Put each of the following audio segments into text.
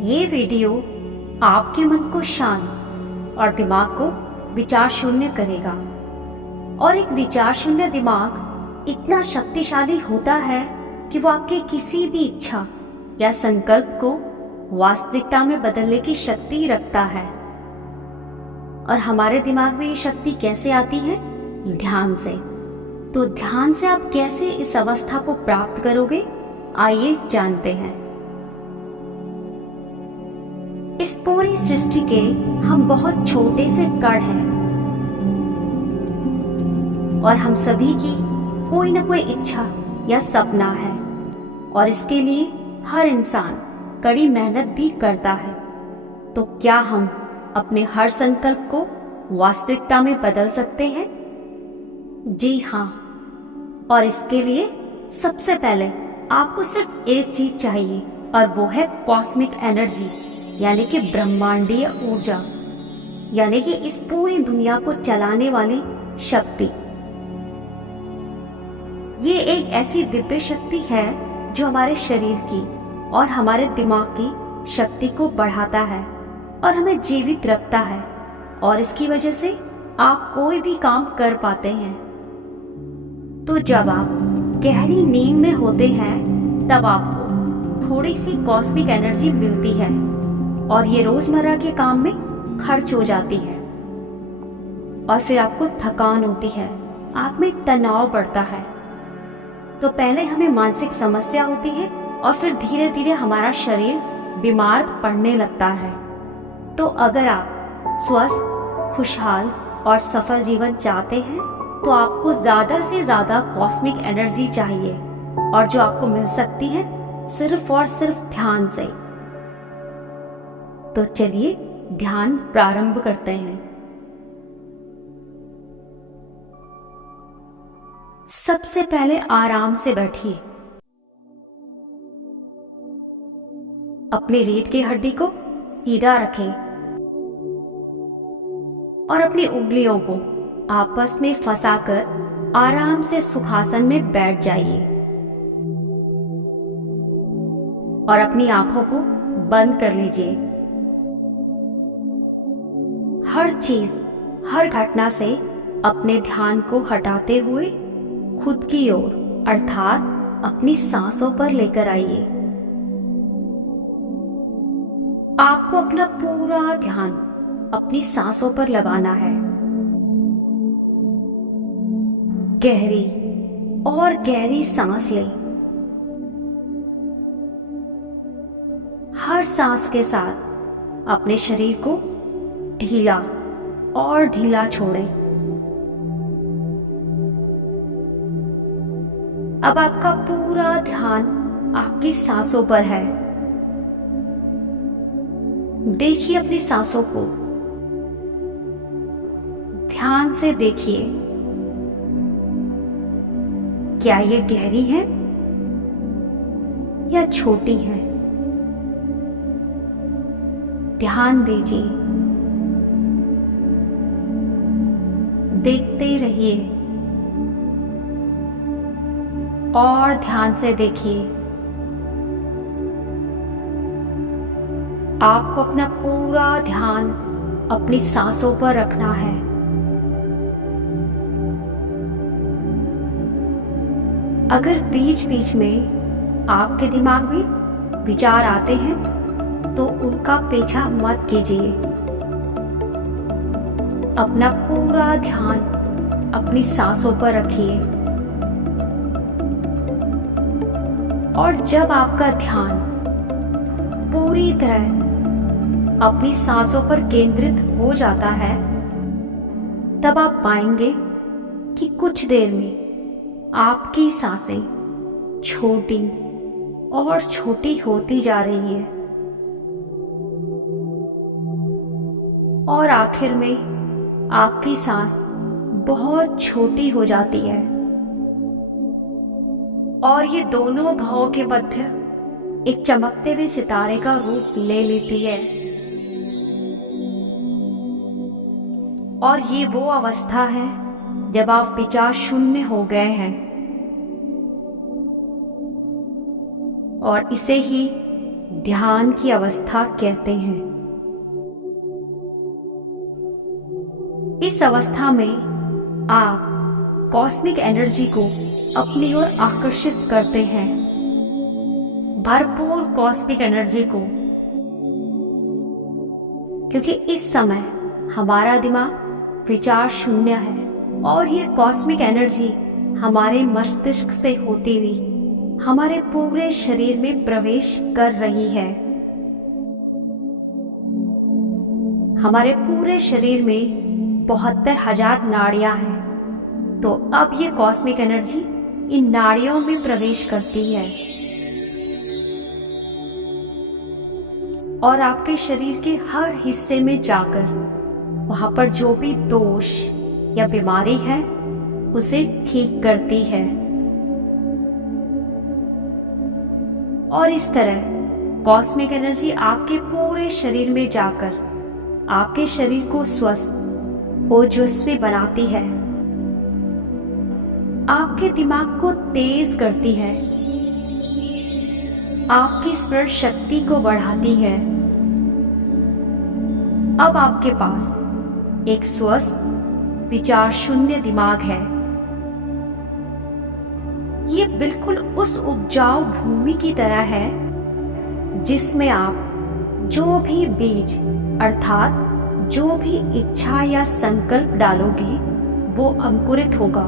ये वीडियो आपके मन को शांत और दिमाग को विचार शून्य करेगा। और एक विचार शून्य दिमाग इतना शक्तिशाली होता है कि वो आपके किसी भी इच्छा या संकल्प को वास्तविकता में बदलने की शक्ति रखता है। और हमारे दिमाग में ये शक्ति कैसे आती है? ध्यान से। तो ध्यान से आप कैसे इस अवस्था को प्राप्त करोगे, आइए जानते हैं। इस पूरी सृष्टि के हम बहुत छोटे से कण हैं और हम सभी की कोई ना कोई इच्छा या सपना है, और इसके लिए हर इंसान कड़ी मेहनत भी करता है। तो क्या हम अपने हर संकल्प को वास्तविकता में बदल सकते हैं? जी हाँ। और इसके लिए सबसे पहले आपको सिर्फ एक चीज चाहिए, और वो है कॉस्मिक एनर्जी, यानी कि ब्रह्मांडीय ऊर्जा, यानी कि इस पूरी दुनिया को चलाने वाली शक्ति। ये एक ऐसी दिव्य शक्ति है जो हमारे शरीर की और हमारे दिमाग की शक्ति को बढ़ाता है और हमें जीवित रखता है, और इसकी वजह से आप कोई भी काम कर पाते हैं। तो जब आप गहरी नींद में होते हैं तब आपको थोड़ी सी कॉस्मिक एनर्जी मिलती है, और ये रोजमर्रा के काम में खर्च हो जाती है, और फिर आपको थकान होती है, आप में तनाव बढ़ता है। तो पहले हमें मानसिक समस्या होती है और फिर धीरे धीरे हमारा शरीर बीमार पड़ने लगता है। तो अगर आप स्वस्थ, खुशहाल और सफल जीवन चाहते हैं तो आपको ज्यादा से ज्यादा कॉस्मिक एनर्जी चाहिए, और जो आपको मिल सकती है सिर्फ और सिर्फ ध्यान से। तो चलिए ध्यान प्रारंभ करते हैं। सबसे पहले आराम से बैठिए। अपनी रीढ़ की हड्डी को सीधा रखें और अपनी उंगलियों को आपस में फंसाकर आराम से सुखासन में बैठ जाइए, और अपनी आंखों को बंद कर लीजिए। हर चीज, हर घटना से अपने ध्यान को हटाते हुए खुद की ओर, अर्थात अपनी सांसों पर लेकर आइए। आपको अपना पूरा ध्यान अपनी सांसों पर लगाना है। गहरी और गहरी सांस लें। हर सांस के साथ अपने शरीर को ढीला और ढीला छोड़ें। अब आपका पूरा ध्यान आपकी सांसों पर है। देखिए अपनी सांसों को, ध्यान से देखिए। क्या ये गहरी है या छोटी है? ध्यान दीजिए, देखते रहिए और ध्यान से देखिए। आपको अपना पूरा ध्यान अपनी सांसों पर रखना है। अगर बीच बीच में आपके दिमाग में विचार आते हैं तो उनका पीछा मत कीजिए। अपना पूरा ध्यान अपनी सांसों पर रखिए, और जब आपका ध्यान पूरी तरह अपनी सांसों पर केंद्रित हो जाता है तब आप पाएंगे कि कुछ देर में आपकी सांसें छोटी और छोटी होती जा रही है, और आखिर में आपकी सांस बहुत छोटी हो जाती है, और ये दोनों भावों के मध्य एक चमकते हुए सितारे का रूप ले लेती है। और ये वो अवस्था है जब आप विचार शून्य हो गए हैं, और इसे ही ध्यान की अवस्था कहते हैं। इस अवस्था में आप कॉस्मिक एनर्जी को अपनी ओर आकर्षित करते हैं, भरपूर कॉस्मिक एनर्जी को, क्योंकि इस समय हमारा दिमाग विचार शून्य है और ये कॉस्मिक एनर्जी हमारे मस्तिष्क से होती हुई हमारे पूरे शरीर में प्रवेश कर रही है। हमारे पूरे शरीर में 72,000 नाड़ियां हैं, तो अब ये कॉस्मिक एनर्जी इन नाड़ियों में प्रवेश करती है और आपके शरीर के हर हिस्से में जाकर वहां पर जो भी दोष या बीमारी है उसे ठीक करती है। और इस तरह कॉस्मिक एनर्जी आपके पूरे शरीर में जाकर आपके शरीर को स्वस्थ ओजस्वी बनाती है, आपके दिमाग को तेज करती है, आपकी स्मरण शक्ति को बढ़ाती है। अब आपके पास एक स्वस्थ विचार शून्य दिमाग है। ये बिल्कुल उस उपजाऊ भूमि की तरह है जिसमें आप जो भी बीज अर्थात जो भी इच्छा या संकल्प डालोगे वो अंकुरित होगा,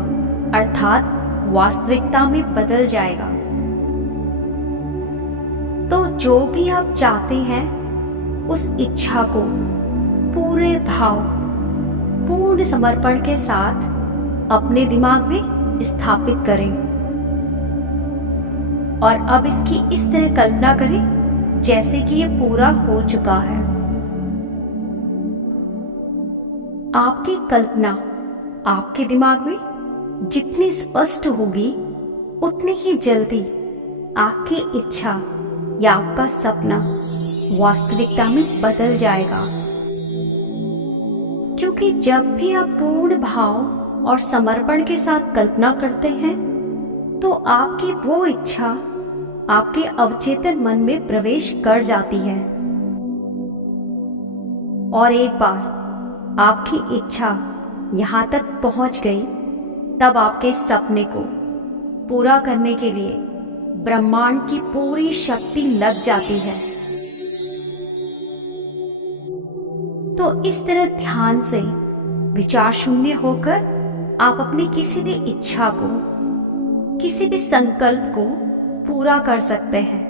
अर्थात वास्तविकता में बदल जाएगा। तो जो भी आप चाहते हैं उस इच्छा को पूरे भाव, पूर्ण समर्पण के साथ अपने दिमाग में स्थापित करें और अब इसकी इस तरह कल्पना करें जैसे कि ये पूरा हो चुका है। आपकी कल्पना आपके दिमाग में जितनी स्पष्ट होगी उतनी ही जल्दी आपकी इच्छा या आपका सपना वास्तविकता में बदल जाएगा, क्योंकि जब भी आप पूर्ण भाव और समर्पण के साथ कल्पना करते हैं तो आपकी वो इच्छा आपके अवचेतन मन में प्रवेश कर जाती है और एक बार आपकी इच्छा यहाँ तक पहुँच गई तब आपके सपने को पूरा करने के लिए ब्रह्मांड की पूरी शक्ति लग जाती है। तो इस तरह ध्यान से विचार शून्य होकर आप अपनी किसी भी इच्छा को, किसी भी संकल्प को पूरा कर सकते हैं।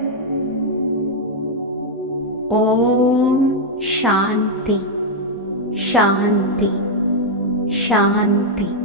ओम शांति शांति शांति।